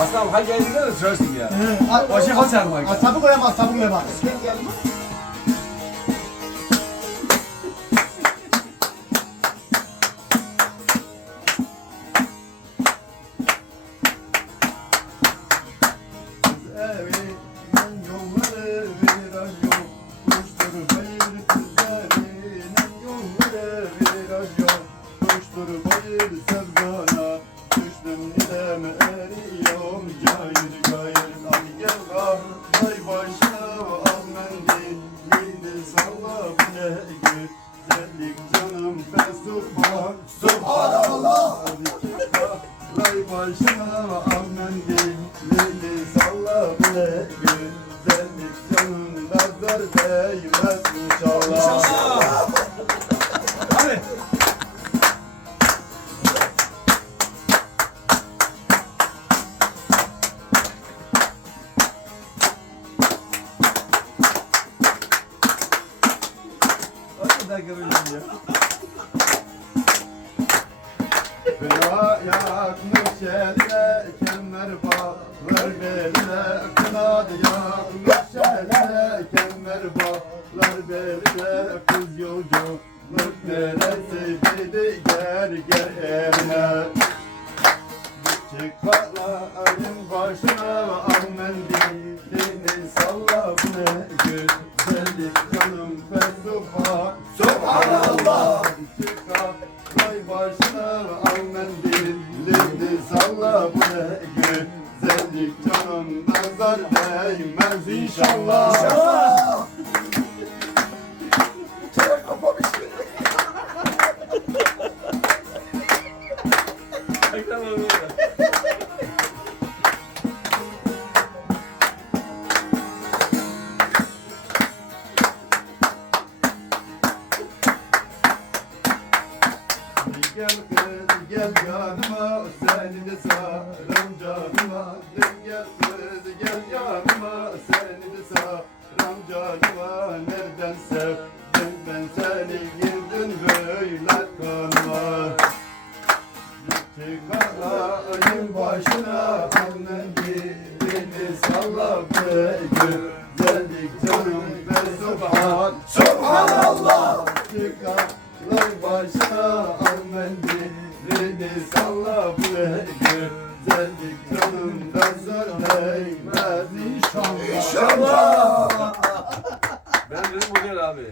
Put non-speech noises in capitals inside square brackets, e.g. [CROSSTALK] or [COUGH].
Aslan hangi elinde de sürersin ya. Başı kaçar mı? Ha, Tabu koyamaz, tabu koyamaz. Evinden başına al mendil Lili salla bile Güzellik canım nazar değmez inşallah Hadi. Hadi daha göreceğim ya. Fena yakmış eline kemer bağlar beline yakmış eline kemer bağlar Kız yolculuk neresi dedi gel gel evine. Çıkarların başına al mendilini salla bu ne güzellik canım fesubhan Subhanallah. Çıkarlar salla bu ne güzellik canım nazar değmez inşallah İnşallah. [LAUGHS] Ekran önünde. Gel kız gel yanıma seni de sarım canıma. Gel kız gel yanıma seni de sarım canıma. Nereden sevdim ben seni girdin böyle kanıma. Çıkarayım başına annen dilini salla be Güzellik canım be. Subhan Subhanallah. Çıkarayım başına mendilini salla bırakır Güzellik yolunda söyleyemez inşallah. İnşallah. Ben dedim bu gel abi.